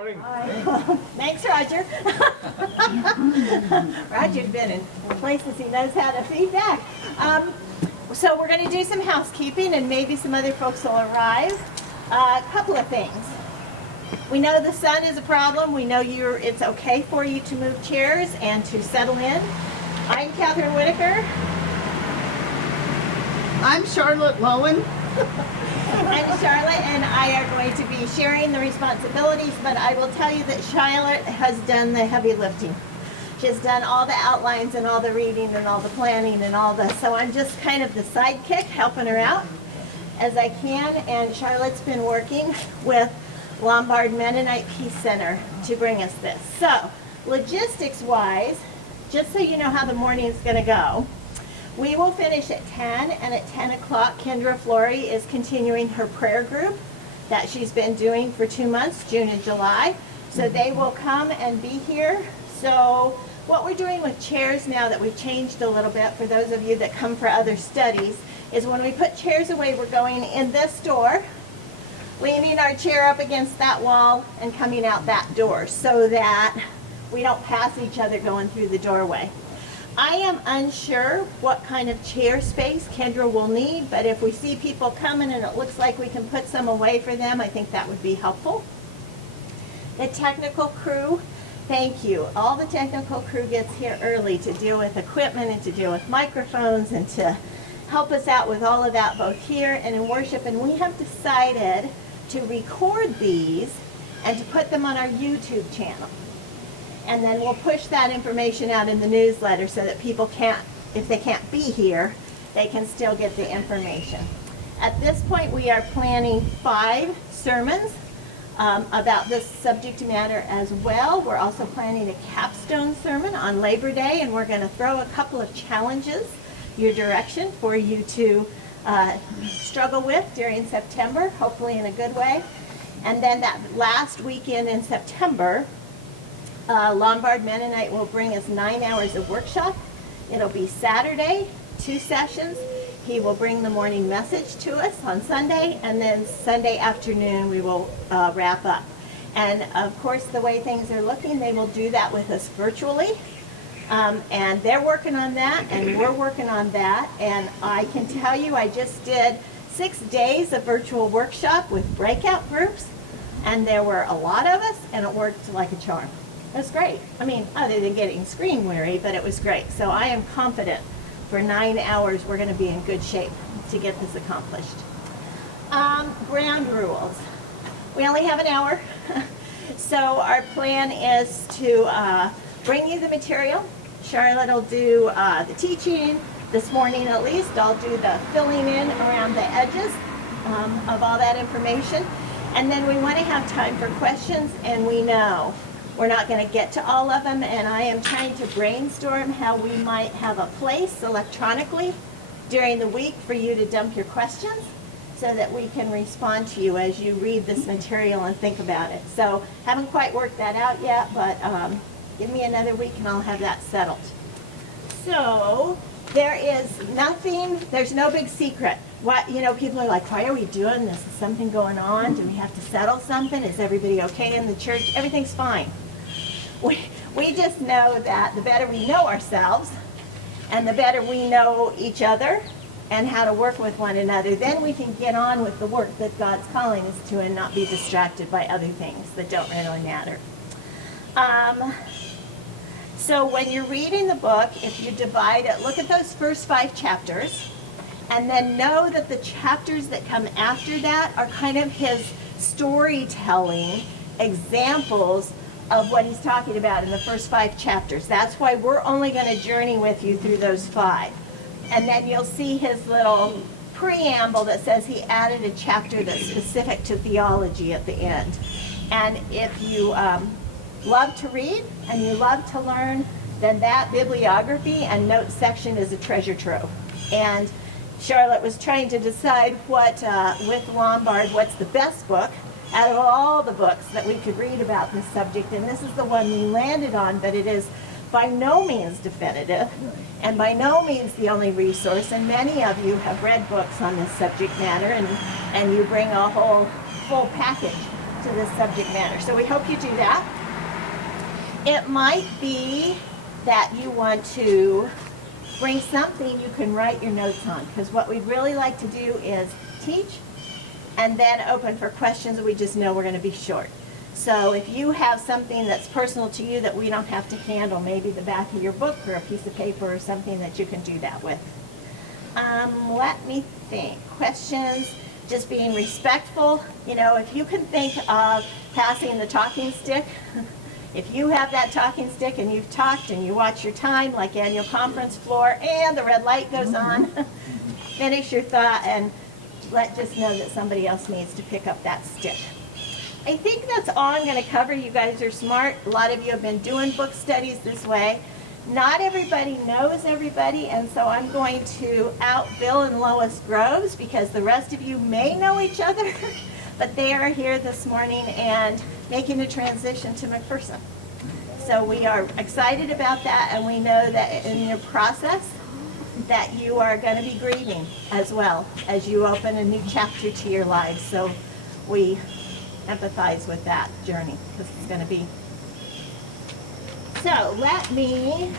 Morning. Thanks, Roger. Roger's been in places he knows how to feedback. So we're going to do some housekeeping, and maybe some other folks will arrive. A couple of things. We know the sun is a problem. We know it's okay for you to move chairs and to settle in. I'm Kathryn Whitacre. I'm Charlotte Loewen. And Charlotte and I are going to be sharing the responsibilities, but I will tell you that Charlotte has done the heavy lifting. She has done all the outlines and all the reading and all the planning and all this. So I'm just kind of the sidekick, helping her out as I can. And Charlotte's been working with Lombard Mennonite Peace Center to bring us this. So logistics-wise, just so you know how the morning is going to go, we will finish at 10, and at 10 o'clock, Kendra Flory is continuing her prayer group that she's been doing for 2 months, June and July. So they will come and be here. So what we're doing with chairs now that we've changed a little bit for those of you that come for other studies is when we put chairs away, we're going in this door, leaning our chair up against that wall and coming out that door so that we don't pass each other going through the doorway. I am unsure what kind of chair space Kendra will need, but if we see people coming and it looks like we can put some away for them, I think that would be helpful. The technical crew, thank you. All the technical crew gets here early to deal with equipment and to deal with microphones and to help us out with all of that both here and in worship. And we have decided to record these and to put them on our YouTube channel. And then we'll push that information out in the newsletter so that people can't, if they can't be here, they can still get the information. At this point, we are planning 5 sermons about this subject matter as well. We're also planning a capstone sermon on Labor Day, and we're going to throw a couple of challenges your direction for you to struggle with during September, hopefully in a good way. And then that last weekend in September, Lombard Mennonite will bring us 9 hours of workshop. It'll be Saturday, 2 sessions. He will bring the morning message to us on Sunday, and then Sunday afternoon we will wrap up. And of course, the way things are looking, they will do that with us virtually. And they're working on that, and we're working on that. And I can tell you, I just did 6 days of virtual workshop with breakout groups, and there were a lot of us, and it worked like a charm. It was great. I mean, other than getting screen weary, but it was great. So I am confident for 9 hours we're going to be in good shape to get this accomplished. Ground rules. We only have an hour. So our plan is to bring you the material. Charlotte will do the teaching. This morning at least, I'll do the filling in around the edges of all that information. And then we want to have time for questions, and we know we're not going to get to all of them, and I am trying to brainstorm how we might have a place electronically during the week for you to dump your questions so that we can respond to you as you read this material and think about it. So haven't quite worked that out yet, but give me another week and I'll have that settled. So there is nothing, there's no big secret. What, you know, people are like, why are we doing this? Is something going on? Do we have to settle something? Is everybody okay in the church? Everything's fine. We just know that the better we know ourselves and the better we know each other and how to work with one another, then we can get on with the work that God's calling us to and not be distracted by other things that don't really matter. So when you're reading the book, if you divide it, look at those first 5 chapters, and then know that the chapters that come after that are kind of his storytelling examples of what he's talking about in the first 5 chapters. That's why we're only going to journey with you through those 5. And then you'll see his little preamble that says he added a chapter that's specific to theology at the end. And if you love to read and you love to learn, then that bibliography and notes section is a treasure trove. And Charlotte was trying to decide what, with Lombard, what's the best book out of all the books that we could read about this subject, and this is the one we landed on, but it is by no means definitive and by no means the only resource, and many of you have read books on this subject matter, and you bring a whole full package to this subject matter. So we hope you do that. It might be that you want to bring something you can write your notes on, because what we'd really like to do is teach and then open for questions. We just know we're going to be short. So if you have something that's personal to you that we don't have to handle, maybe the back of your book or a piece of paper or something that you can do that with. Let me think. Questions, just being respectful. You know, if you can think of passing the talking stick, if you have that talking stick and you've talked and you watch your time, like annual conference floor, and the red light goes on, finish your thought and just know that somebody else needs to pick up that stick. I think that's all I'm going to cover. You guys are smart. A lot of you have been doing book studies this way. Not everybody knows everybody, and so I'm going to out Bill and Lois Groves because the rest of you may know each other, but they are here this morning and making a transition to McPherson. So we are excited about that, and we know that in your process that you are going to be grieving as well as you open a new chapter to your lives. So we empathize with that journey because it's going to be. So let me,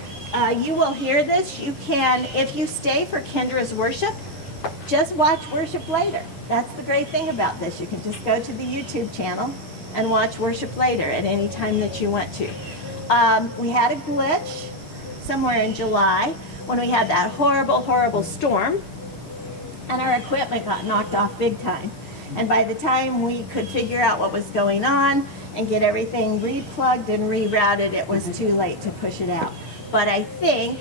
you will hear this. You can, if you stay for Kendra's worship, just watch worship later. That's the great thing about this. You can just go to the YouTube channel and watch worship later at any time that you want to. We had a glitch somewhere in July when we had that horrible, horrible storm, and our equipment got knocked off big time. And by the time we could figure out what was going on and get everything replugged and rerouted, it was too late to push it out. But I think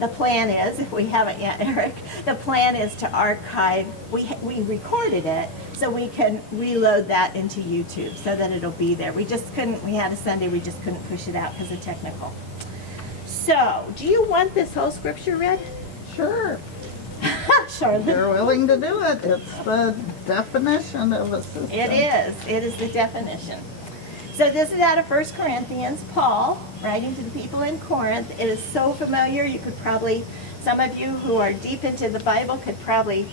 the plan is, if we haven't yet, Eric, the plan is to archive, we recorded it, so we can reload that into YouTube so that it'll be there. We just couldn't, we had a Sunday, we just couldn't push it out because of technical. So, do you want this whole scripture read? Sure. Charlotte? You're willing to do it. It's the definition of a system. It is. It is the definition. So this is out of 1 Corinthians. Paul, writing to the people in Corinth. It is so familiar. You could probably, some of you who are deep into the Bible could probably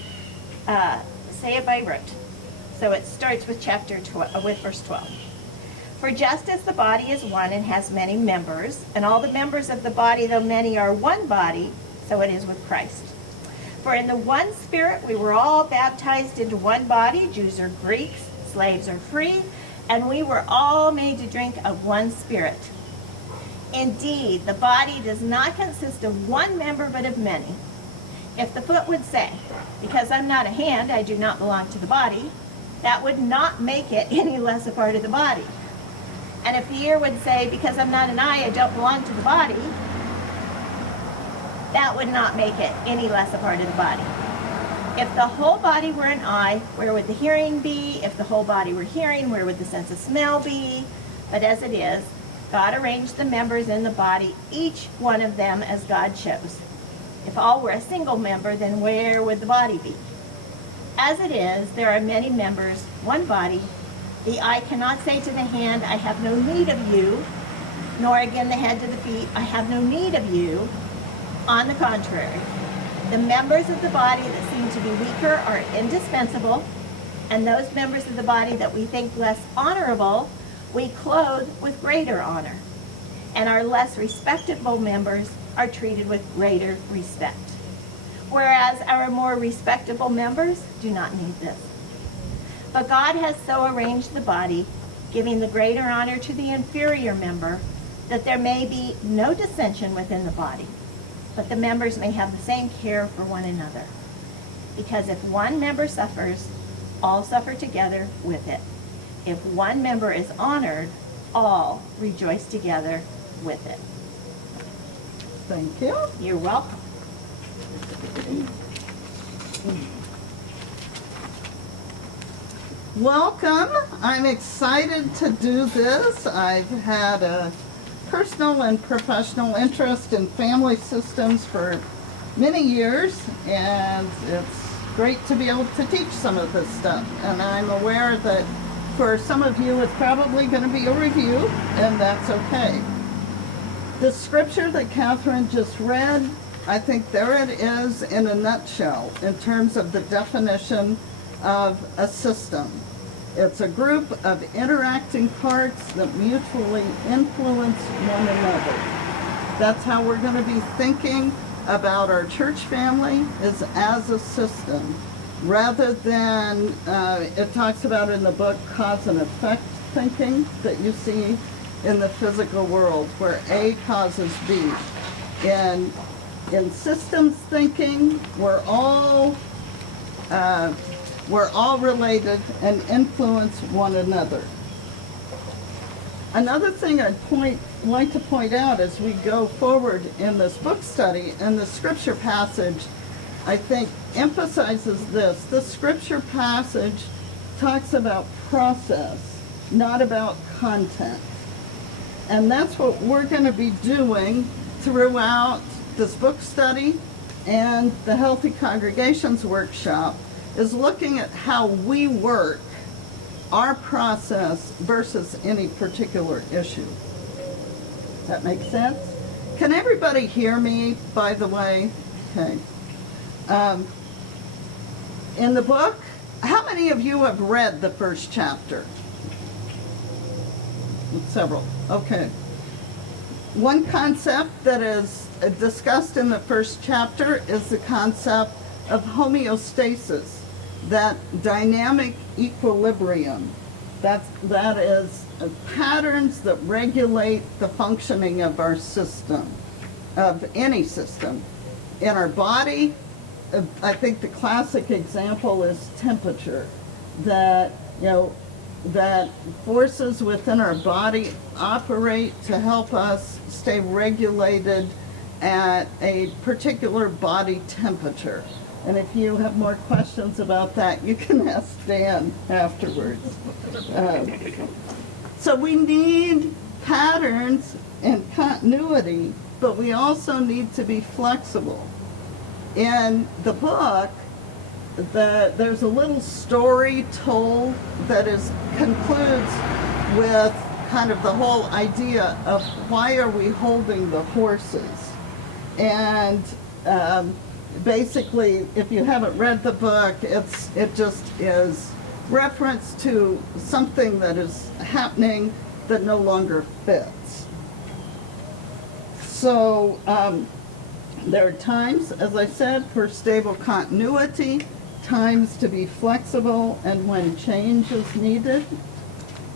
say it by rote. So it starts with with verse 12. For just as the body is one and has many members, and all the members of the body, though many, are one body, so it is with Christ. For in the one Spirit we were all baptized into one body, Jews or Greeks, slaves or free, and we were all made to drink of one Spirit. Indeed, the body does not consist of one member but of many. If the foot would say, because I'm not a hand, I do not belong to the body, that would not make it any less a part of the body. And if the ear would say, because I'm not an eye, I don't belong to the body, that would not make it any less a part of the body. If the whole body were an eye, where would the hearing be? If the whole body were hearing, where would the sense of smell be? But as it is, God arranged the members in the body, each one of them as God chose. If all were a single member, then where would the body be? As it is, there are many members, one body. The eye cannot say to the hand, I have no need of you, nor again the head to the feet, I have no need of you. On the contrary, the members of the body that seem to be weaker are indispensable, and those members of the body that we think less honorable, we clothe with greater honor, and our less respectable members are treated with greater respect, whereas our more respectable members do not need this. But God has so arranged the body, giving the greater honor to the inferior member, that there may be no dissension within the body, but the members may have the same care for one another. Because if one member suffers, all suffer together with it. If one member is honored, all rejoice together with it. Thank you. You're welcome. Welcome. I'm excited to do this. I've had a personal and professional interest in family systems for many years, and it's great to be able to teach some of this stuff. And I'm aware that for some of you it's probably going to be a review, and that's okay. The scripture that Kathryn just read, I think there it is in a nutshell in terms of the definition of a system. It's a group of interacting parts that mutually influence one another. That's how we're going to be thinking about our church family, is as a system, rather than, it talks about in the book, cause and effect thinking that you see in the physical world, where A causes B. In systems thinking, we're all related and influence one another. Another thing I'd like to point out as we go forward in this book study, and the scripture passage, I think, emphasizes this. The scripture passage talks about process, not about content. And that's what we're going to be doing throughout this book study and the Healthy Congregations workshop, is looking at how we work our process versus any particular issue. That makes sense? Can everybody hear me, by the way? Okay. In the book, how many of you have read the first chapter? Several. Okay. One concept that is discussed in the first chapter is the concept of homeostasis, that dynamic equilibrium. That is patterns that regulate the functioning of our system, of any system. In our body, I think the classic example is temperature, that, that forces within our body operate to help us stay regulated at a particular body temperature. And if you have more questions about that, you can ask Dan afterwards. So we need patterns and continuity, but we also need to be flexible. In the book, there's a little story told that concludes with kind of the whole idea of why are we holding the horses. And basically, if you haven't read the book, it just is reference to something that is happening that no longer fits. So there are times, as I said, for stable continuity, times to be flexible, and when change is needed.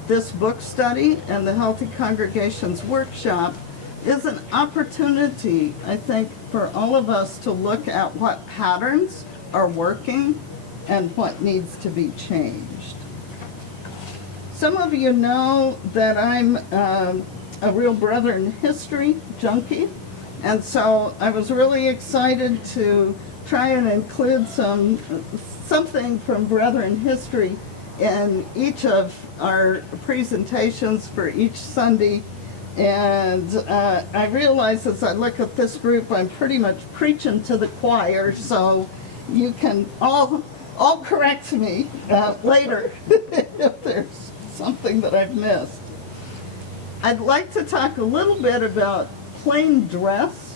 This book study and the Healthy Congregations workshop is an opportunity, I think, for all of us to look at what patterns are working and what needs to be changed. Some of you know that I'm a real Brethren history junkie, and so I was really excited to try and include something from Brethren history in each of our presentations for each Sunday. And I realize as I look at this group, I'm pretty much preaching to the choir, so you can all correct me later if there's something that I've missed. I'd like to talk a little bit about plain dress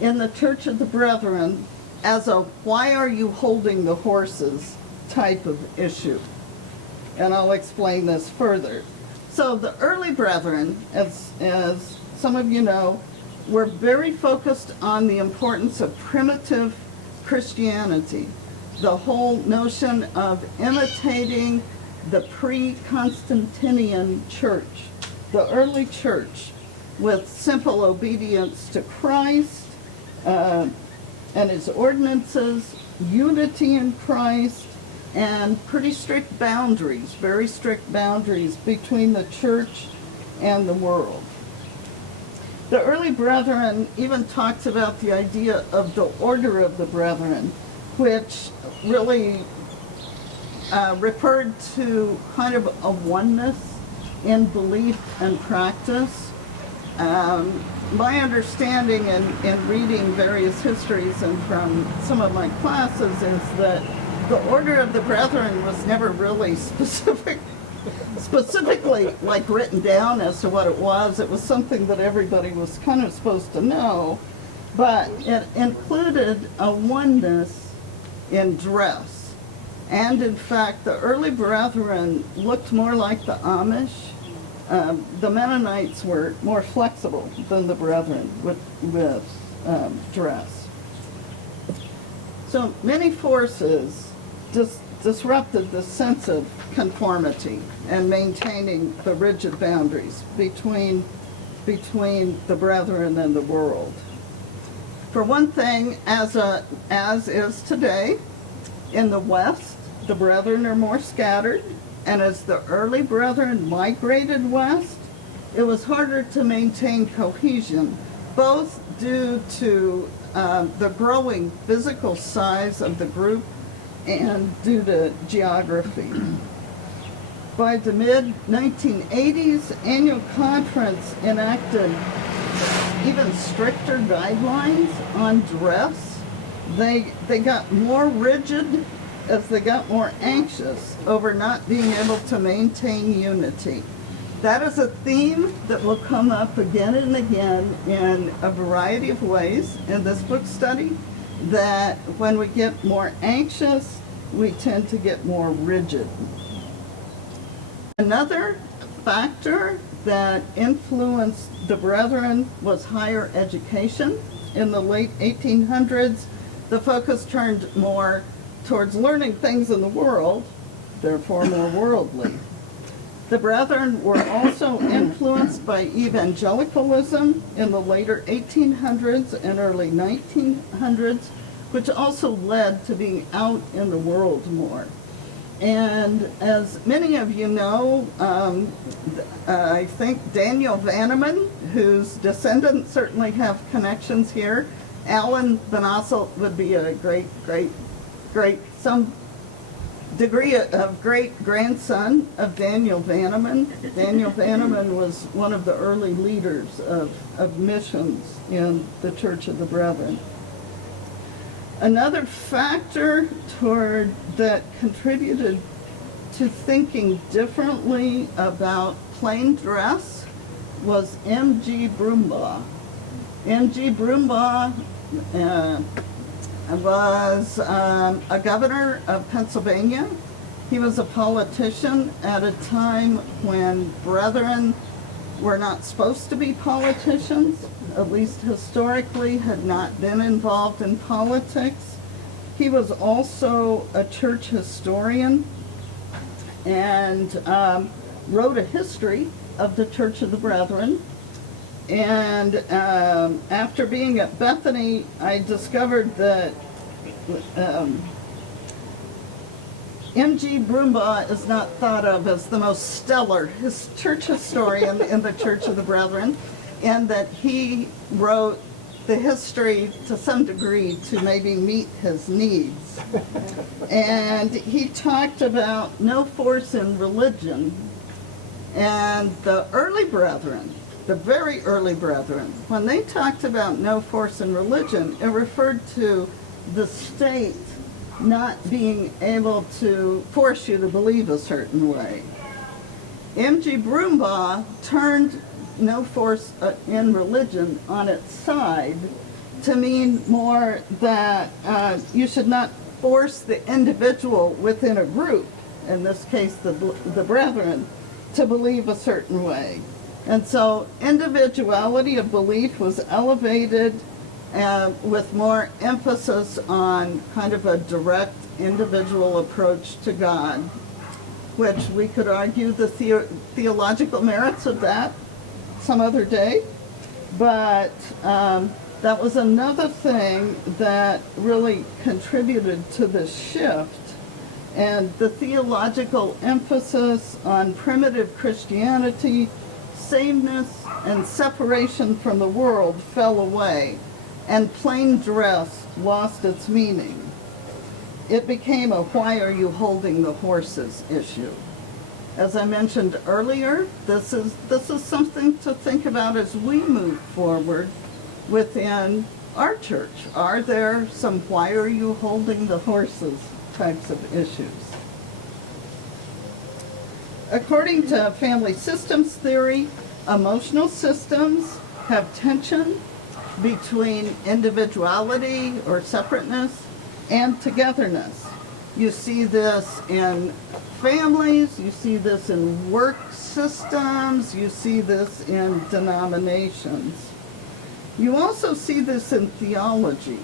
in the Church of the Brethren as a why are you holding the horses type of issue. And I'll explain this further. So the early Brethren, as some of you know, were very focused on the importance of primitive Christianity, the whole notion of imitating the pre-Constantinian church, the early church, with simple obedience to Christ and his ordinances, unity in Christ, and pretty strict boundaries, very strict boundaries between the church and the world. The early Brethren even talked about the idea of the order of the Brethren, which really referred to kind of a oneness in belief and practice. My understanding in reading various histories and from some of my classes is that the order of the Brethren was never really specifically like written down as to what it was. It was something that everybody was kind of supposed to know, but it included a oneness in dress. And in fact, the early brethren looked more like the Amish. The Mennonites were more flexible than the brethren with dress. So many forces disrupted the sense of conformity and maintaining the rigid boundaries between the brethren and the world. For one thing, as is today, in the West, the brethren are more scattered, and as the early brethren migrated west, it was harder to maintain cohesion, both due to the growing physical size of the group and due to geography. By the mid-1980s, annual conference enacted even stricter guidelines on dress. They got more rigid as they got more anxious over not being able to maintain unity. That is a theme that will come up again and again in a variety of ways in this book study, that when we get more anxious, we tend to get more rigid. Another factor that influenced the brethren was higher education. In the late 1800s, the focus turned more towards learning things in the world, therefore more worldly. The brethren were also influenced by evangelicalism in the later 1800s and early 1900s, which also led to being out in the world more. And as many of you know, I think Daniel Vanneman, whose descendants certainly have connections here, Alan Van Asselt would be a some degree of great-grandson of Daniel Vanneman. Daniel Vanneman was one of the early leaders of missions in the Church of the Brethren. Another factor that contributed to thinking differently about plain dress was M.G. Broombaugh. M.G. Broombaugh was a governor of Pennsylvania. He was a politician at a time when brethren were not supposed to be politicians, at least historically had not been involved in politics. He was also a church historian and wrote a history of the Church of the Brethren. And after being at Bethany, I discovered that M.G. Broombaugh is not thought of as the most stellar church historian in the Church of the Brethren, and that he wrote the history to some degree to maybe meet his needs. And he talked about no force in religion, and the early brethren, the very early brethren, when they talked about no force in religion, it referred to the state not being able to force you to believe a certain way. M.G. Broombaugh turned no force in religion on its side to mean more that you should not force the individual within a group, in this case the brethren, to believe a certain way. And so individuality of belief was elevated with more emphasis on kind of a direct individual approach to God, which we could argue the theological merits of that some other day. But that was another thing that really contributed to this shift. And the theological emphasis on primitive Christianity, sameness, and separation from the world fell away, and plain dress lost its meaning. It became a "why are you holding the horses" issue. As I mentioned earlier, this is something to think about as we move forward within our church. Are there some "why are you holding the horses" types of issues? According to family systems theory, emotional systems have tension between individuality or separateness and togetherness. You see this in families, you see this in work systems, you see this in denominations. You also see this in theology.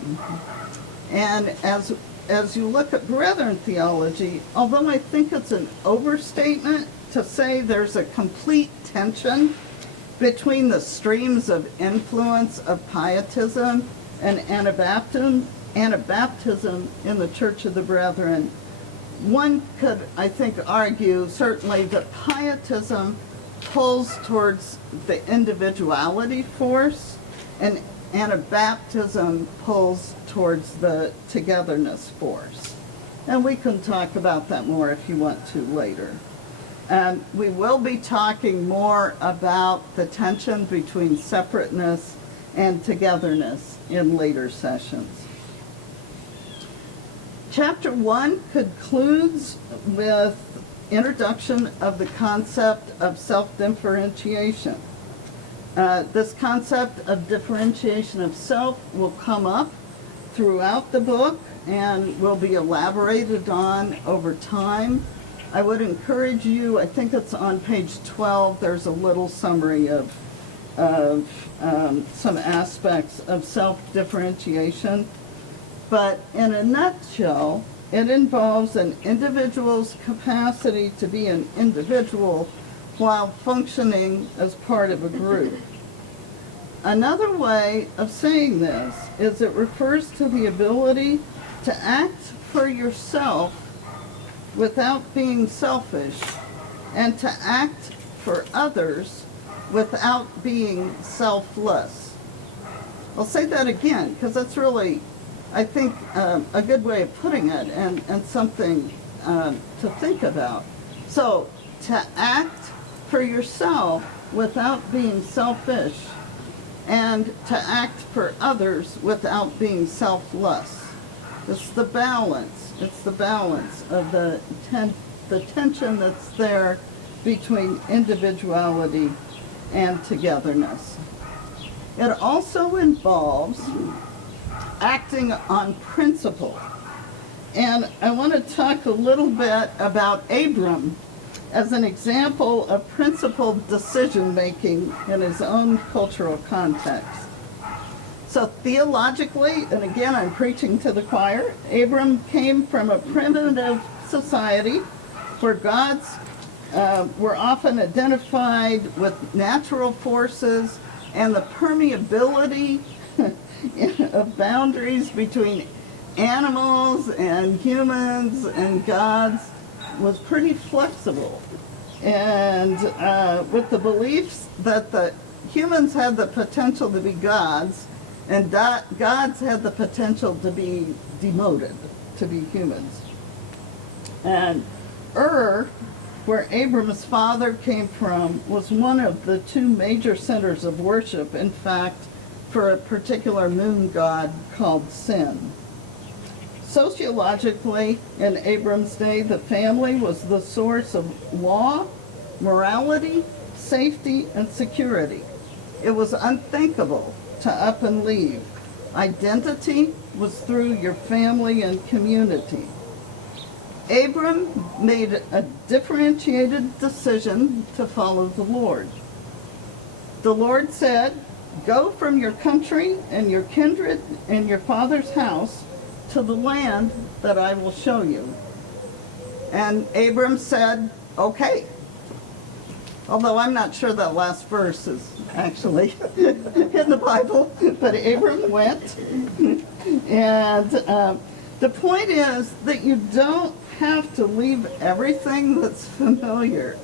And as you look at Brethren theology, although I think it's an overstatement to say there's a complete tension between the streams of influence of pietism and Anabaptism in the Church of the Brethren, one could, I think, argue certainly that pietism pulls towards the individuality force and Anabaptism pulls towards the togetherness force. And we can talk about that more if you want to later. We will be talking more about the tension between separateness and togetherness in later sessions. Chapter 1 concludes with introduction of the concept of self-differentiation. This concept of differentiation of self will come up throughout the book and will be elaborated on over time. I would encourage you, I think it's on page 12, there's a little summary of some aspects of self-differentiation. But in a nutshell, it involves an individual's capacity to be an individual while functioning as part of a group. Another way of saying this is it refers to the ability to act for yourself without being selfish and to act for others without being selfless. I'll say that again because that's really, I think, a good way of putting it and something to think about. So, to act for yourself without being selfish and to act for others without being selfless. It's the balance. It's the balance of the tension that's there between individuality and togetherness. It also involves acting on principle. And I want to talk a little bit about Abram as an example of principled decision-making in his own cultural context. So theologically, and again I'm preaching to the choir, Abram came from a primitive society where gods were often identified with natural forces, and the permeability of boundaries between animals and humans and gods was pretty flexible. And with the beliefs that the humans had the potential to be gods, and gods had the potential to be demoted, to be humans. And where Abram's father came from, was one of the two major centers of worship, in fact, for a particular moon god called Sin. Sociologically, in Abram's day, the family was the source of law, morality, safety, and security. It was unthinkable to up and leave. Identity was through your family and community. Abram made a differentiated decision to follow the Lord. The Lord said, "Go from your country and your kindred and your father's house to the land that I will show you." And Abram said, "Okay." Although I'm not sure that last verse is actually in the Bible, but Abram went. And the point is that you don't have to leave everything that's familiar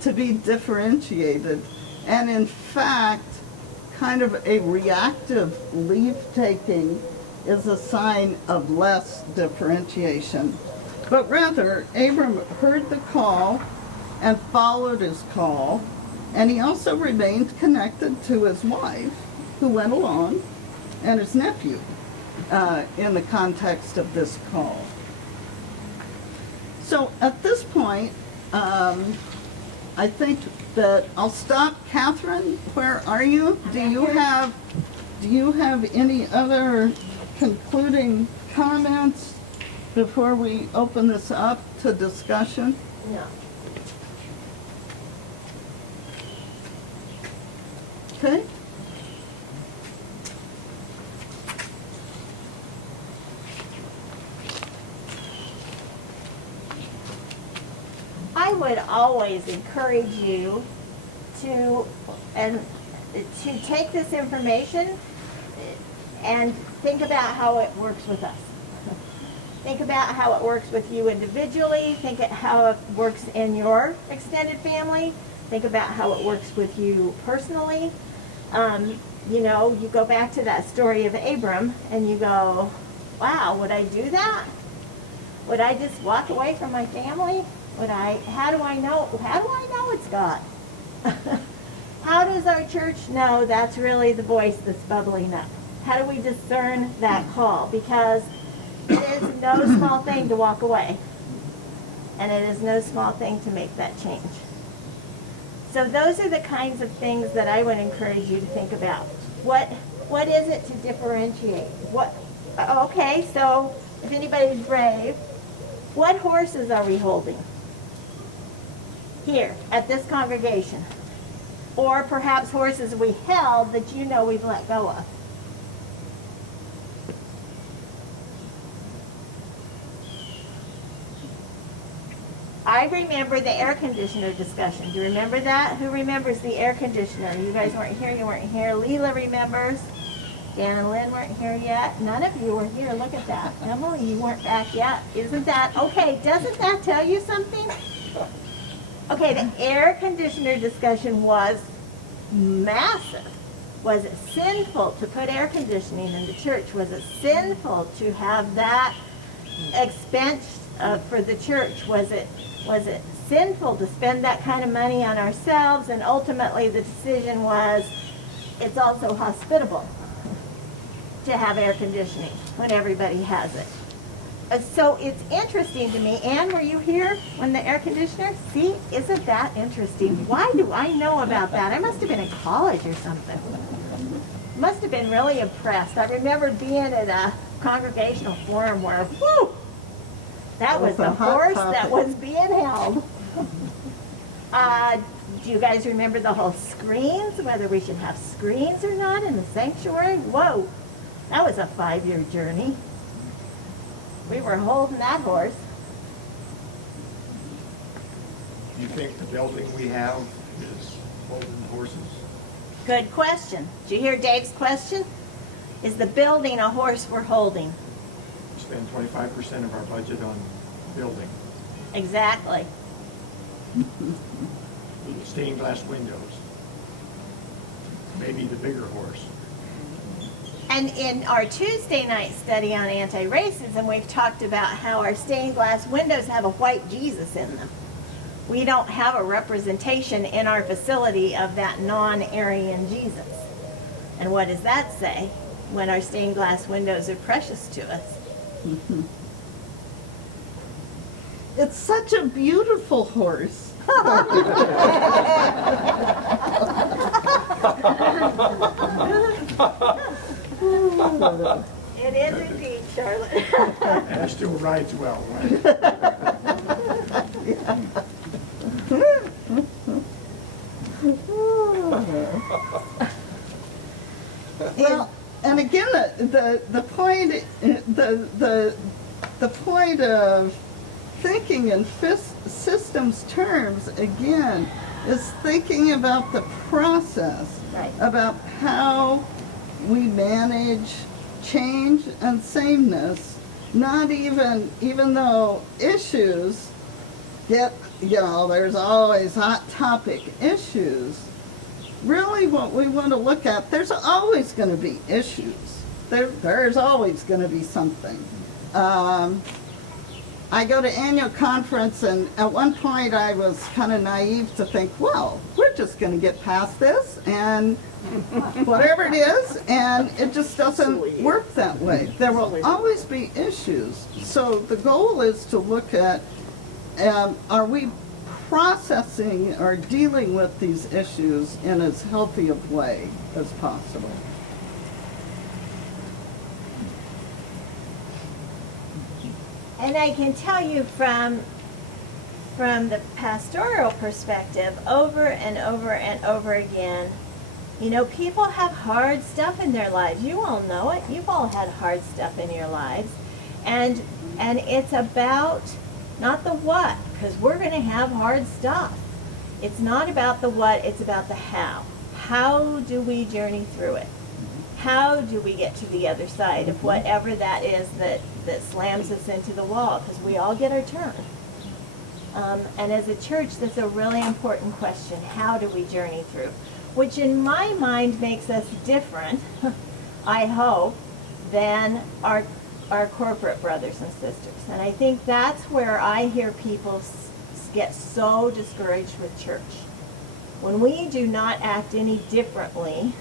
to be differentiated. And in fact, kind of a reactive leave-taking is a sign of less differentiation. But rather, Abram heard the call and followed his call, and he also remained connected to his wife, who went along, and his nephew, in the context of this call. So at this point, I think that I'll stop. Kathryn, where are you? Do you have any other concluding comments before we open this up to discussion? No. Okay. I would always encourage you to take this information and think about how it works with us. Think about how it works with you individually. Think at how it works in your extended family. Think about how it works with you personally. You know, you go back to that story of Abram and you go, wow, would I do that? Would I just walk away from my family? How do I know it's God? How does our church know that's really the voice that's bubbling up? How do we discern that call? Because it is no small thing to walk away. And it is no small thing to make that change. So those are the kinds of things that I would encourage you to think about. What is it to differentiate? Okay, so if anybody's brave, what horses are we holding here at this congregation? Or perhaps horses we held that you know we've let go of. I remember the air conditioner discussion. Do you remember that? Who remembers the air conditioner? You guys weren't here, you weren't here. Leela remembers. Dan and Lynn weren't here yet. None of you were here. Look at that. Emily, you weren't back yet. Isn't that, okay, doesn't that tell you something? Okay, the air conditioner discussion was massive. Was it sinful to put air conditioning in the church? Was it sinful to have that expense for the church? Was it sinful to spend that kind of money on ourselves? And ultimately the decision was it's also hospitable to have air conditioning when everybody has it. So it's interesting to me. Anne, were you here when the air conditioner? See, isn't that interesting? Why do I know about that? I must have been in college or something. Must have been really impressed. I remember being at a congregational forum where, whoo, that was the horse that was being held. Do you guys remember the whole screens, whether we should have screens or not in the sanctuary? Whoa, that was a 5-year journey. We were holding that horse. Do you think the building we have is holding horses? Good question. Did you hear Dave's question? Is the building a horse we're holding? We spend 25% of our budget on building. Exactly. Stained glass windows. Maybe the bigger horse. And in our Tuesday night study on anti-racism, we've talked about how our stained glass windows have a white Jesus in them. We don't have a representation in our facility of that non-Aryan Jesus. And what does that say when our stained glass windows are precious to us? Mm-hmm. It's such a beautiful horse. It is indeed, Charlotte. And it still rides well, right? Well, and again, the point of thinking in systems terms again is thinking about the process, Right. about how we manage change and sameness. Not even though issues get, there's always hot topic issues. Really what we want to look at, there's always going to be issues. There's always going to be something. I go to annual conference, and at one point I was kind of naive to think, well, we're just going to get past this and whatever it is, and it just doesn't work that way. There will always be issues. So the goal is to look at, are we processing or dealing with these issues in as healthy a way as possible? And I can tell you from the pastoral perspective, over and over and over again, you know, people have hard stuff in their lives. You all know it. You've all had hard stuff in your lives. And it's about not the what, because we're going to have hard stuff. It's not about the what, it's about the how. How do we journey through it? How do we get to the other side of whatever that is that slams us into the wall? Because we all get our turn. And as a church, that's a really important question. How do we journey through? Which in my mind makes us different, I hope, than our corporate brothers and sisters. And I think that's where I hear people get so discouraged with church. When we do not act any differently,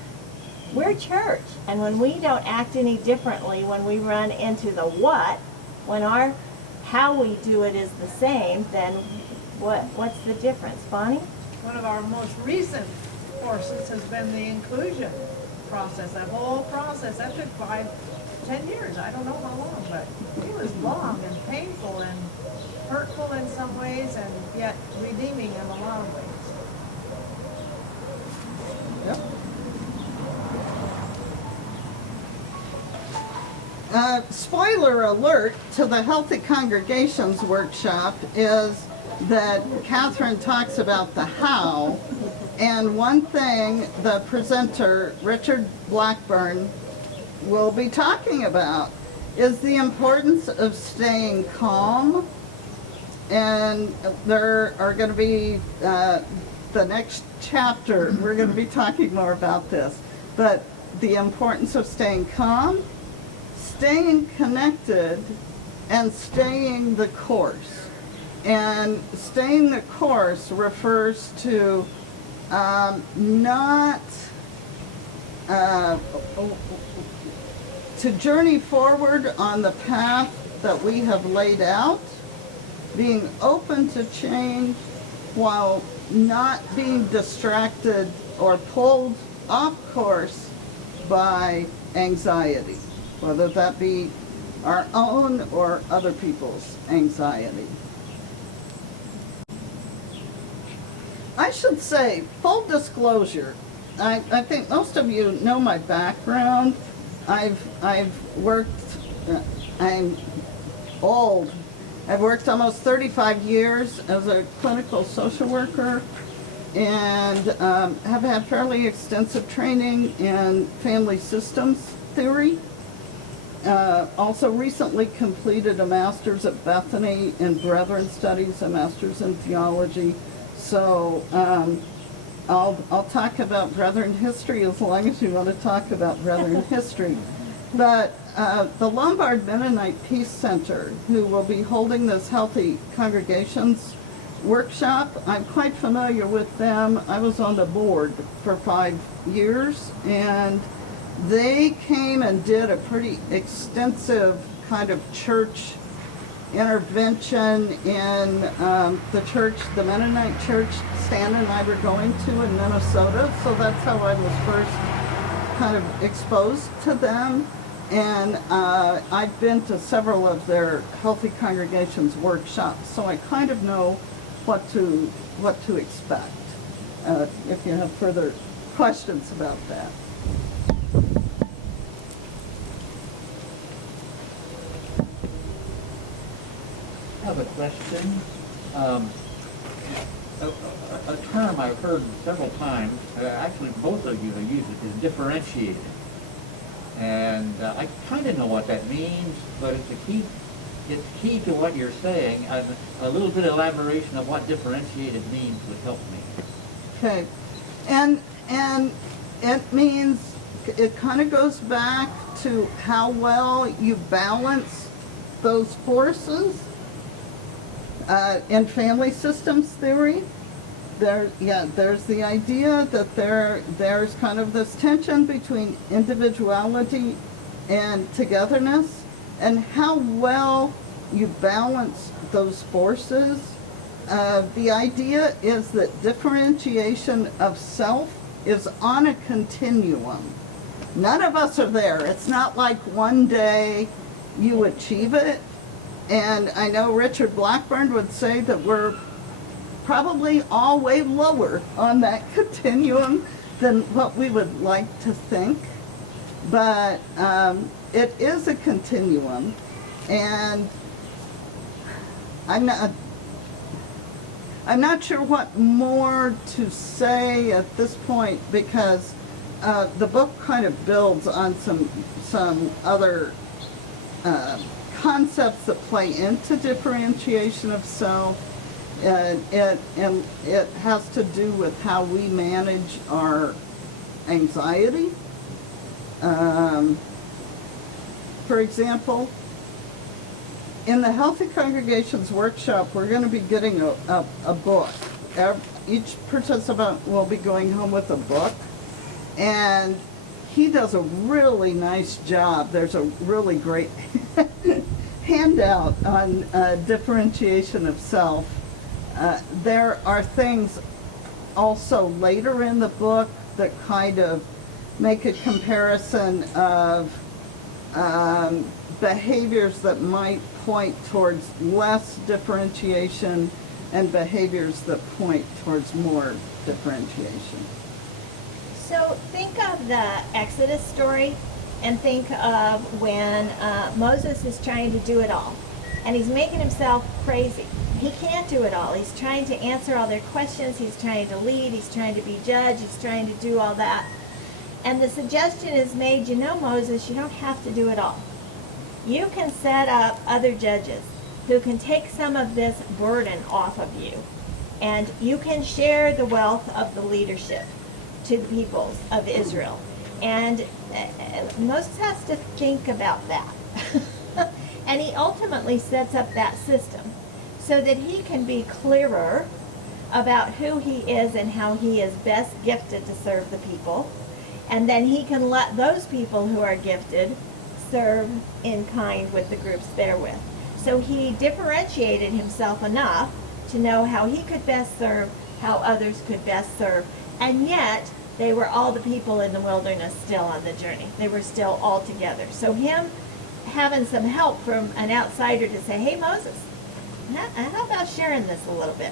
we're church. And when we don't act any differently, when we run into the what, when our how we do it is the same, then what's the difference? Bonnie? One of our most recent courses has been the inclusion process. That whole process, that took 5-10 years. I don't know how long, but it was long and painful and hurtful in some ways, and yet redeeming in a lot of ways. Yep. Spoiler alert to the Healthy Congregations workshop is that Kathryn talks about the how, and one thing the presenter, Richard Blackburn, will be talking about is the importance of staying calm. And there are going to be the next chapter, we're going to be talking more about this, but the importance of staying calm, staying connected, and staying the course. And staying the course refers to not to journey forward on the path that we have laid out, being open to change while not being distracted or pulled off course by anxiety, whether that be our own or other people's anxiety. I should say, full disclosure, I think most of you know my background. I've worked, I'm old. I've worked almost 35 years as a clinical social worker and have had fairly extensive training in family systems theory. Also recently completed a master's at Bethany in Brethren Studies, a master's in theology. So I'll talk about Brethren history as long as you want to talk about Brethren history. But the Lombard Mennonite Peace Center, who will be holding this Healthy Congregations workshop, I'm quite familiar with them. I was on the board for 5 years, and they came and did a pretty extensive kind of church intervention in the church, the Mennonite church Stan and I were going to in Minnesota. So that's how I was first kind of exposed to them. And I've been to several of their Healthy Congregations workshops, so I kind of know what to expect. If you have further questions about that. I have a question. A term I've heard several times, actually both of you have used it, is differentiated. And I kind of know what that means, but it's key to what you're saying. A little bit of elaboration of what differentiated means would help me. Okay, and it means, it kind of goes back to how well you balance those forces. In family systems theory, there's the idea that there's kind of this tension between individuality and togetherness, and how well you balance those forces. The idea is that differentiation of self is on a continuum. None of us are there. It's not like one day you achieve it And I know Richard Blackburn would say that we're probably all way lower on that continuum than what we would like to think. But it is a continuum, and I'm not sure what more to say at this point, because the book kind of builds on some other concepts that play into differentiation of self. And it has to do with how we manage our anxiety. For example, in the Healthy Congregations workshop, we're going to be getting a book. Each participant will be going home with a book, and he does a really nice job. There's a really great handout on differentiation of self. There are things also later in the book that kind of make a comparison of behaviors that might point towards less differentiation and behaviors that point towards more differentiation. So think of the Exodus story and think of when Moses is trying to do it all. And he's making himself crazy. He can't do it all. He's trying to answer all their questions. He's trying to lead. He's trying to be judge. He's trying to do all that. And the suggestion is made, you know, Moses, you don't have to do it all. You can set up other judges who can take some of this burden off of you. And you can share the wealth of the leadership to the peoples of Israel. And Moses has to think about that. And he ultimately sets up that system so that he can be clearer about who he is and how he is best gifted to serve the people. And then he can let those people who are gifted serve in kind with the groups they're with. So he differentiated himself enough to know how he could best serve, how others could best serve, and yet they were all the people in the wilderness still on the journey. They were still all together. So him having some help from an outsider to say, hey, Moses, how about sharing this a little bit,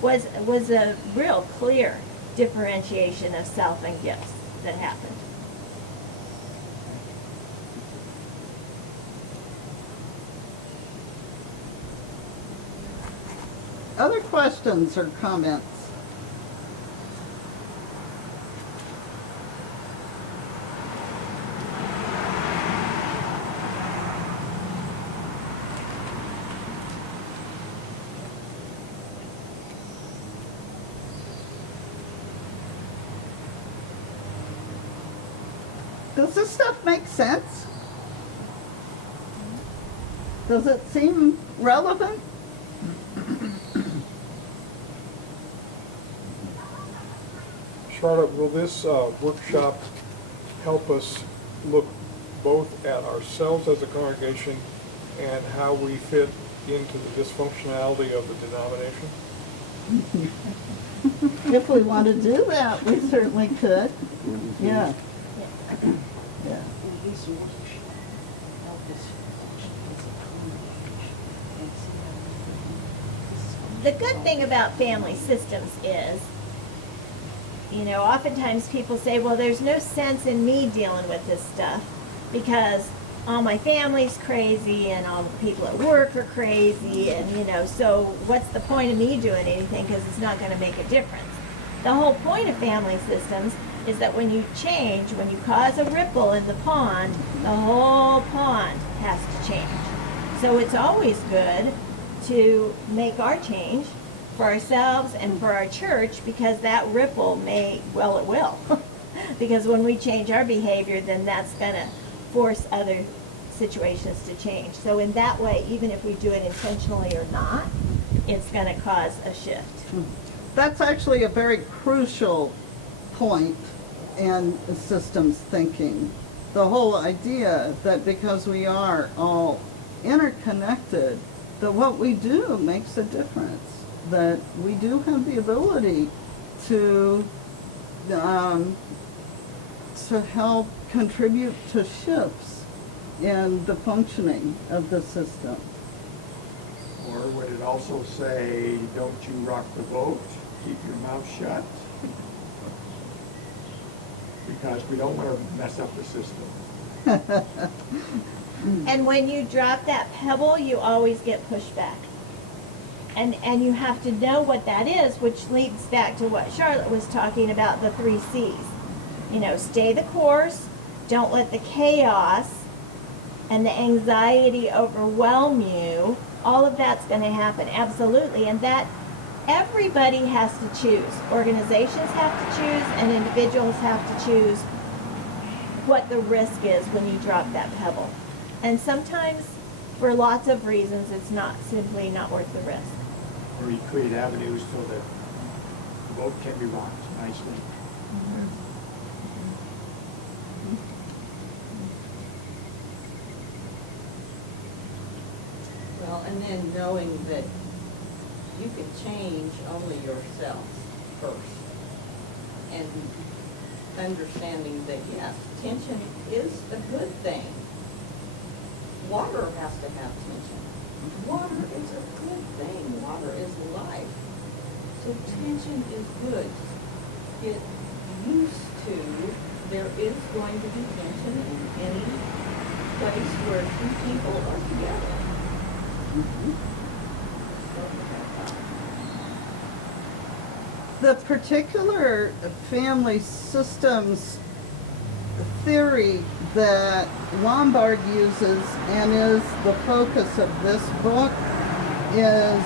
was a real clear differentiation of self and gifts that happened. Other questions or comments? Does this stuff make sense? Does it seem relevant? Charlotte, will this workshop help us look both at ourselves as a congregation and how we fit into the dysfunctionality of the denomination? If we want to do that, we certainly could. Yeah. Yeah. The good thing about family systems is, you know, oftentimes people say, well, there's no sense in me dealing with this stuff because all my family's crazy and all the people at work are crazy, and, you know, so what's the point of me doing anything because it's not going to make a difference. The whole point of family systems is that when you change, when you cause a ripple in the pond, the whole pond has to change. So it's always good to make our change for ourselves and for our church, because that ripple it will. Because when we change our behavior, then that's going to force other situations to change. So in that way, even if we do it intentionally or not, it's going to cause a shift. That's actually a very crucial point in systems thinking. The whole idea that because we are all interconnected, that what we do makes a difference, that we do have the ability to help contribute to shifts in the functioning of the system. Or would it also say, don't you rock the boat, keep your mouth shut? Because we don't want to mess up the system. And when you drop that pebble, you always get pushback. And you have to know what that is, which leads back to what Charlotte was talking about, the 3 C's. You know, stay the course, don't let the chaos and the anxiety overwhelm you. All of that's going to happen, absolutely. And that everybody has to choose. Organizations have to choose, and individuals have to choose what the risk is when you drop that pebble. And sometimes, for lots of reasons, it's simply not worth the risk. Or you create avenues so that the boat can be rocked nicely. Well, and then knowing that you can change only yourself first. And understanding that, yes, tension is a good thing. Water has to have tension. Water is a good thing. Water is life. So tension is good. Get used to, there is going to be tension in any place where 2 people are together. The particular family systems theory that Lombard uses and is the focus of this book is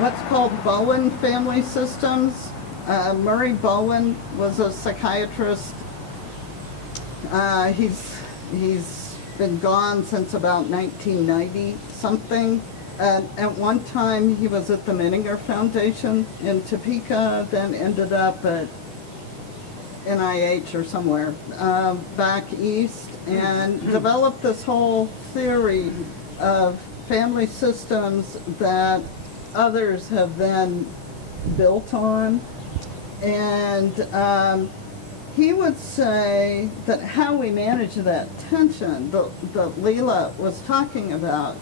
what's called Bowen family systems. Murray Bowen was a psychiatrist. He's been gone since about 1990 something. At one time he was at the Menninger Foundation in Topeka, then ended up at NIH or somewhere back east, and developed this whole theory of family systems that others have then built on. And he would say that how we manage that tension that Leela was talking about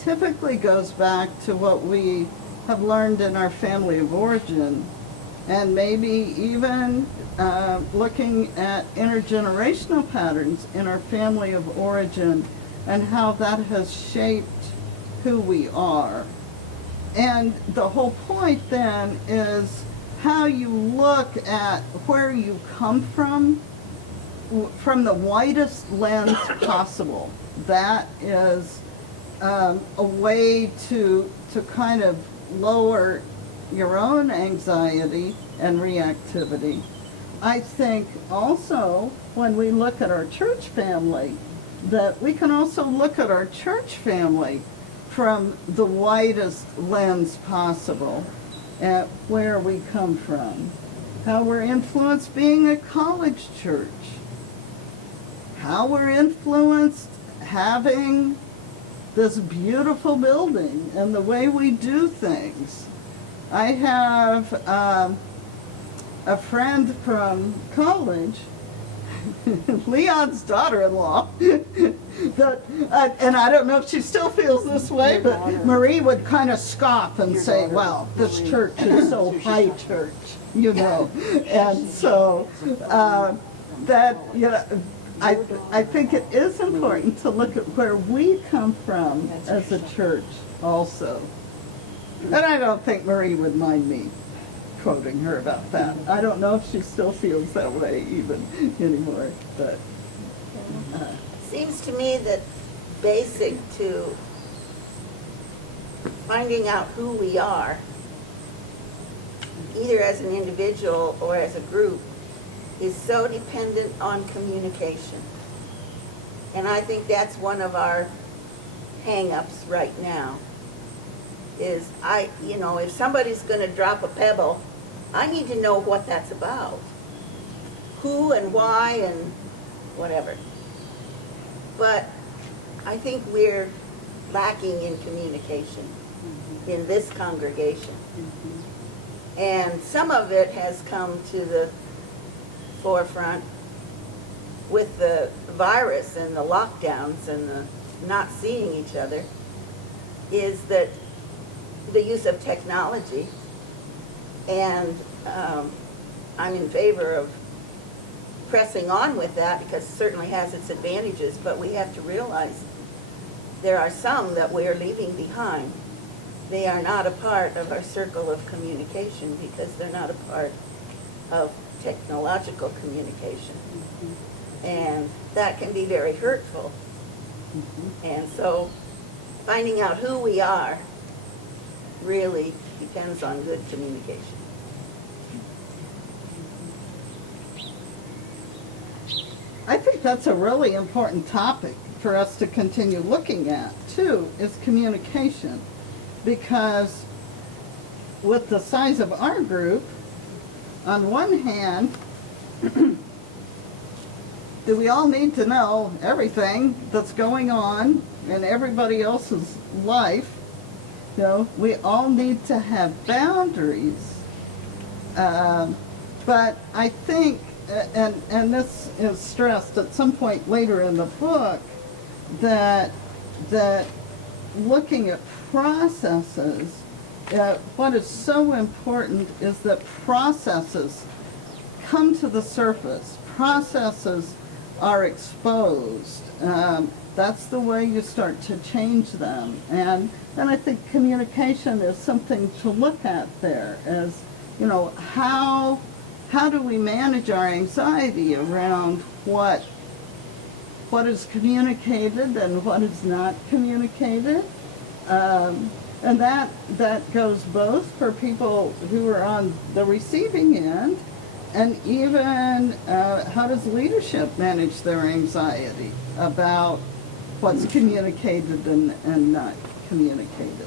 typically goes back to what we have learned in our family of origin, and maybe even looking at intergenerational patterns in our family of origin and how that has shaped who we are. And the whole point then is how you look at where you come from the widest lens possible. That is a way to kind of lower your own anxiety and reactivity. I think also when we look at our church family, that we can also look at our church family from the widest lens possible at where we come from, how we're influenced being a college church, how we're influenced having this beautiful building and the way we do things. I have a friend from college, Leon's daughter-in-law, that, and I don't know if she still feels this way, but Marie would kind of scoff and say, well, this church is so high church, you know. And so that, you know, I think it is important to look at where we come from as a church also. And I don't think Marie would mind me quoting her about that. I don't know if she still feels that way even anymore, but. Seems to me that basic to finding out who we are, either as an individual or as a group, is so dependent on communication. And I think that's one of our hang-ups right now, is if somebody's gonna drop a pebble, I need to know what that's about. Who and why and whatever. But I think we're lacking in communication in this congregation. And some of it has come to the forefront with the virus and the lockdowns and the not seeing each other, is that the use of technology. And I'm in favor of pressing on with that because it certainly has its advantages, but we have to realize there are some that we're leaving behind. They are not a part of our circle of communication because they're not a part of technological communication. And that can be very hurtful. And so finding out who we are really depends on good communication. I think that's a really important topic for us to continue looking at, too, is communication. Because with the size of our group, on one hand, do we all need to know everything that's going on in everybody else's life? You know, we all need to have boundaries. But I think, and this is stressed at some point later in the book, that looking at processes, what is so important is that processes come to the surface. Processes are exposed. That's the way you start to change them. And I think communication is something to look at there as, you know, how do we manage our anxiety around what is communicated and what is not communicated. And that goes both for people who are on the receiving end, and even how does leadership manage their anxiety about what's communicated and not communicated.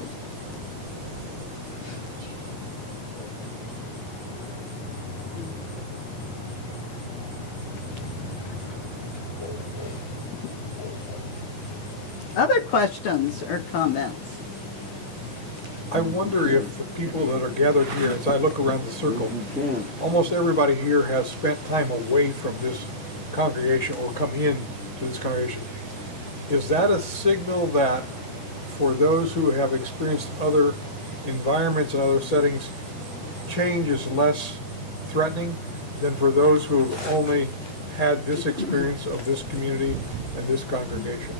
Other questions or comments? I wonder if the people that are gathered here, as I look around the circle, almost everybody here has spent time away from this congregation or come in to this congregation. Is that a signal that for those who have experienced other environments and other settings, change is less threatening than for those who have only had this experience of this community and this congregation?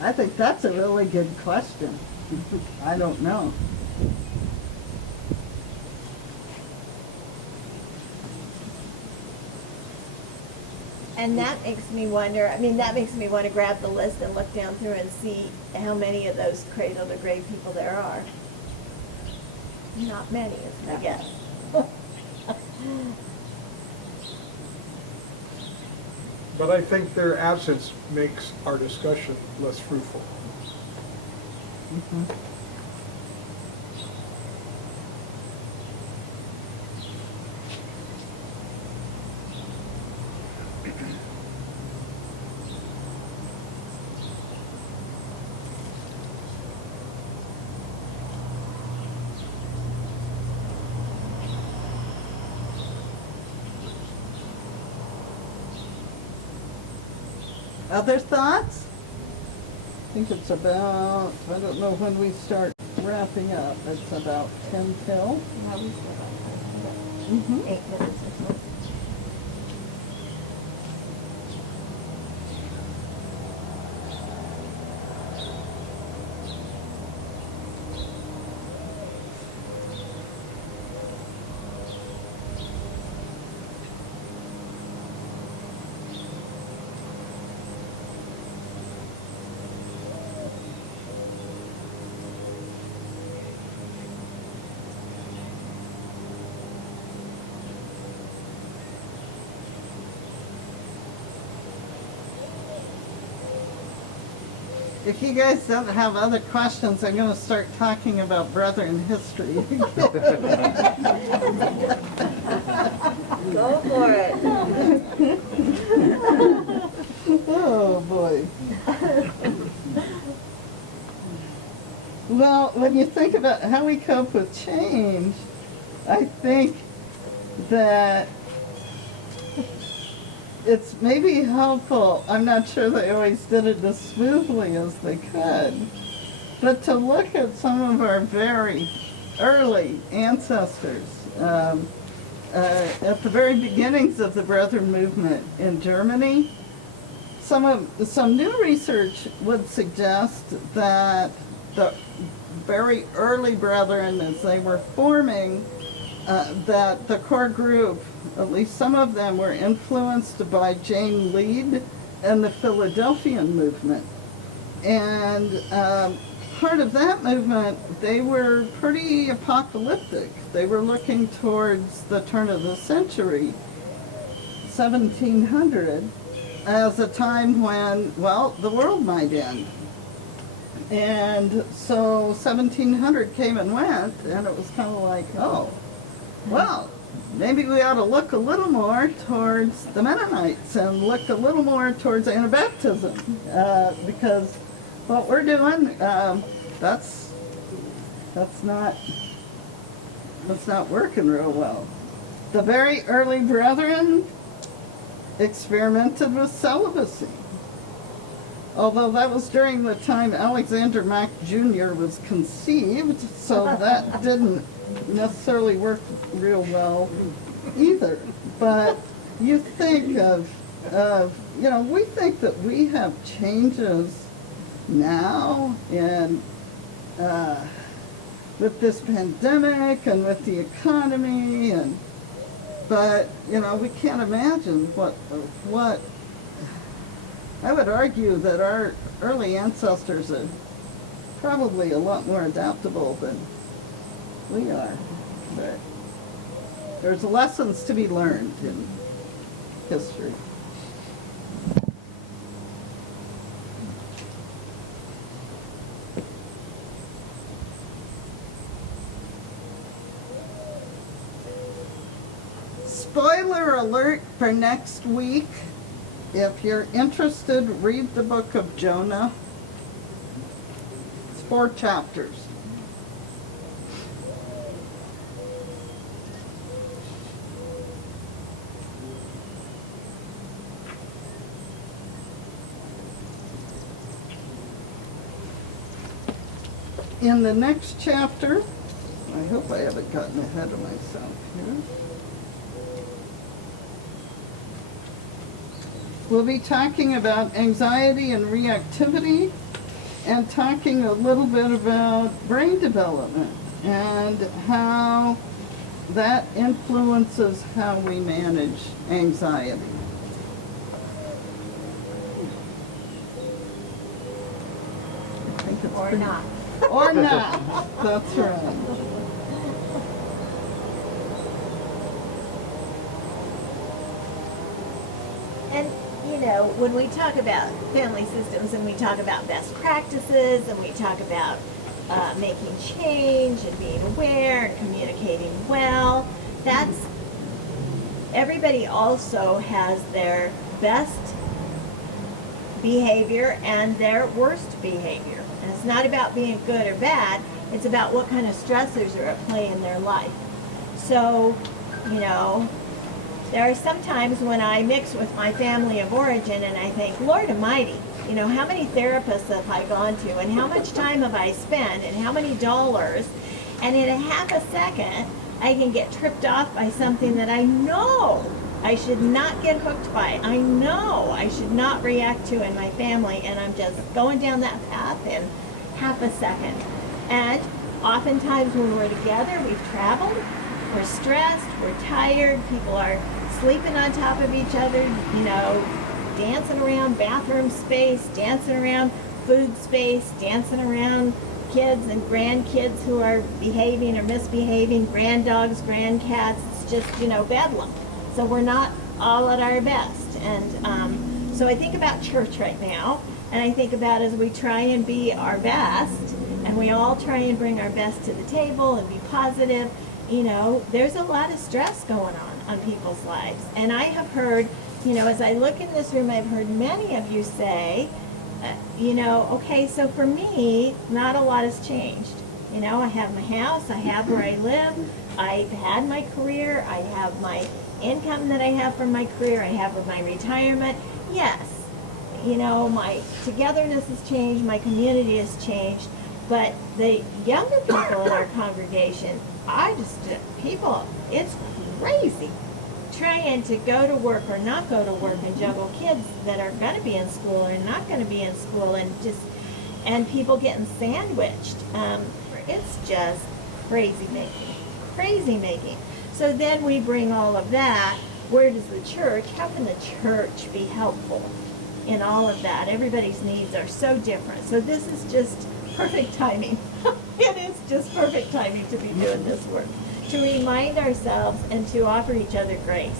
I think that's a really good question. I don't know. And that makes me wonder, that makes me want to grab the list and look down through and see how many of those cradle to grave people there are. Not many, is my guess. But I think their absence makes our discussion less fruitful. Mm-hmm. Other thoughts? I think it's about, I don't know when we start wrapping up. It's about 10 till. No, we still got Mm-hmm. 8 minutes or so. If you guys don't have other questions, I'm going to start talking about Brethren history. Go for it. Oh, boy. Well, when you think about how we cope with change, I think that it's maybe helpful. I'm not sure they always did it as smoothly as they could, But to look at some of our very early ancestors, at the very beginnings of the Brethren movement in Germany, some new research would suggest that the very early Brethren, as they were forming, that the core group, at least some of them, were influenced by Jane Lead and the Philadelphian movement. And part of that movement, they were pretty apocalyptic. They were looking towards the turn of the century, 1700, as a time when, well, the world might end. And so 1700 came and went, and it was kind of like, oh, well, maybe we ought to look a little more towards the Mennonites and look a little more towards Anabaptism, because what we're doing, that's not working real well. The very early Brethren experimented with celibacy, although that was during the time Alexander Mack Jr. was conceived, so that didn't necessarily work real well either. But you think of we think that we have changes now and with this pandemic and with the economy, but we can't imagine what I would argue that our early ancestors are probably a lot more adaptable than we are. But there's lessons to be learned in history. Spoiler alert for next week. If you're interested, read the book of Jonah. It's 4 chapters. In the next chapter, I hope I haven't gotten ahead of myself here. We'll be talking about anxiety and reactivity and talking a little bit about brain development and how that influences how we manage anxiety. I think it's Or pretty- not. Or not, that's right. And, when we talk about family systems and we talk about best practices and we talk about making change and being aware and communicating well, everybody also has their best behavior and their worst behavior. And it's not about being good or bad, it's about what kind of stressors are at play in their life. So, there are some times when I mix with my family of origin and I think, Lord Almighty, how many therapists have I gone to and how much time have I spent and how many dollars? And in a half a second, I can get tripped off by something that I know I should not get hooked by. I know I should not react to in my family, and I'm just going down that path in half a second. And oftentimes when we're together, we've traveled, we're stressed, we're tired, people are sleeping on top of each other, dancing around bathroom space, dancing around food space, dancing around kids and grandkids who are behaving or misbehaving, granddogs, grandcats. It's just, bedlam. So we're not all at our best. And so I think about church right now, and I think about as we try and be our best, and we all try and bring our best to the table and be positive, there's a lot of stress going on people's lives. And I have heard, as I look in this room, I've heard many of you say, okay, so for me, not a lot has changed. I have my house, I have where I live, I've had my career, I have my income that I have from my career, I have with my retirement. Yes, my togetherness has changed, my community has changed, But the younger people in our congregation, it's crazy trying to go to work or not go to work and juggle kids that are going to be in school or not going to be in school, and people getting sandwiched. It's just crazy making. So then we bring all of that. Where does the church, how can the church be helpful in all of that? Everybody's needs are so different. So this is just perfect timing. It is just perfect timing to be doing this work. To remind ourselves and to offer each other grace.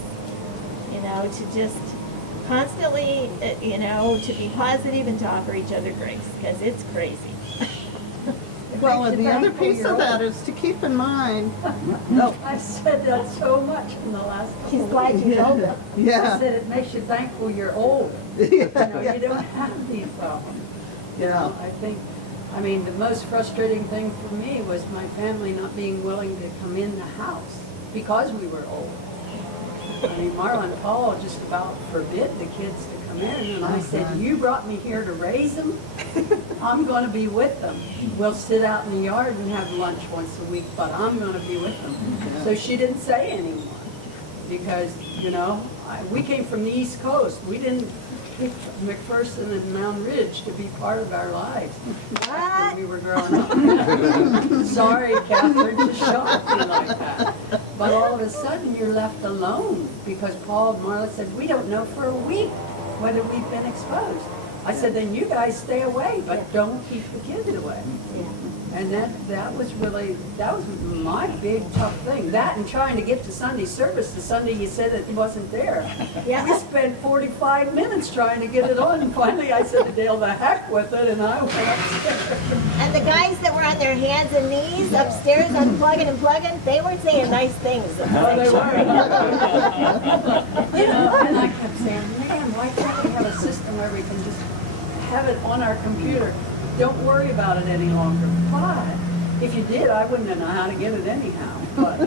To just constantly, to be positive and to offer each other grace, because it's crazy. Well, and the other piece of that is to keep in mind. I've said that so much in the last couple She's of glad weeks. you know that. Yeah. I said it makes you thankful you're old. You don't have these problems. Yeah. I mean, the most frustrating thing for me was my family not being willing to come in the house because we were old. I mean, Marla and Paul just about forbid the kids to come in, and I said, you brought me here to raise them, I'm going to be with them. We'll sit out in the yard and have lunch once a week, but I'm going to be with them. So she didn't say anymore, because, we came from the East Coast. We didn't pick McPherson and Mound Ridge to be part of our lives when we were growing up. Sorry, Kathryn, to shock you like that. But all of a sudden, you're left alone, because Paul and Marla said, we don't know for a week whether we've been exposed. I said, then you guys stay away, but don't keep the kids away. And that was my big tough thing. That and trying to get to Sunday service the Sunday you said it wasn't there. Yeah. We spent 45 minutes trying to get it on, and finally I said to Dale, the heck with it, and I went upstairs. And the guys that were on their hands and knees upstairs unplugging and plugging, they weren't saying nice things. No, they weren't. And I kept saying, man, why can't we have a system where we can just have it on our computer? Don't worry about it any longer. But if you did, I wouldn't know how to get it anyhow. But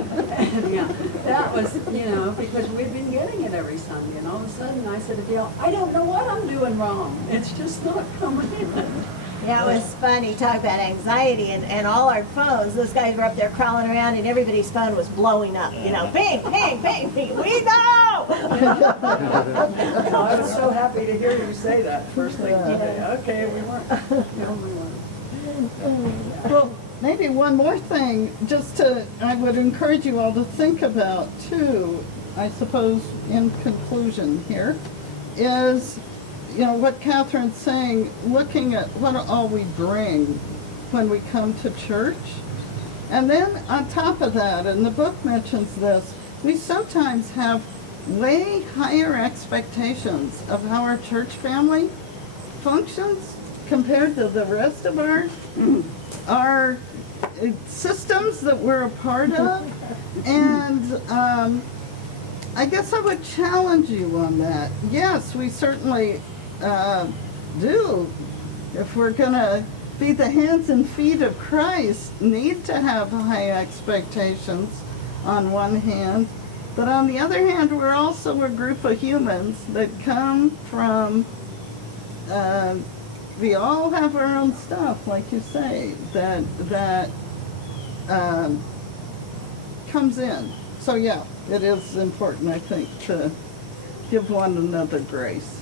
yeah, that was, because we've been getting it every Sunday. And all of a sudden I said to Dale, I don't know what I'm doing wrong. It's just not coming in. Yeah, it was funny. Talk about anxiety and all our phones. Those guys were up there crawling around and everybody's phone was blowing up. Ping, ping, ping, ping. We know! I was so happy to hear you say that first thing today. Okay, we weren't the only one. Well, maybe one more thing, I would encourage you all to think about too, I suppose, in conclusion here, is, what Kathryn's saying, looking at what all we bring when we come to church. And then on top of that, and the book mentions this, we sometimes have way higher expectations of how our church family functions compared to the rest of our systems that we're a part of. And I guess I would challenge you on that. Yes, we certainly do, if we're going to be the hands and feet of Christ, need to have high expectations on one hand. But on the other hand, we're also a group of humans that come from, we all have our own stuff, like you say, that comes in. So yeah, it is important, I think, to give one another grace.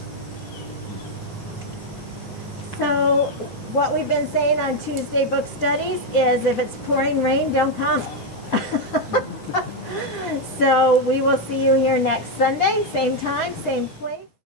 So what we've been saying on Tuesday book studies is if it's pouring rain, don't come. So we will see you here next Sunday, same time, same place.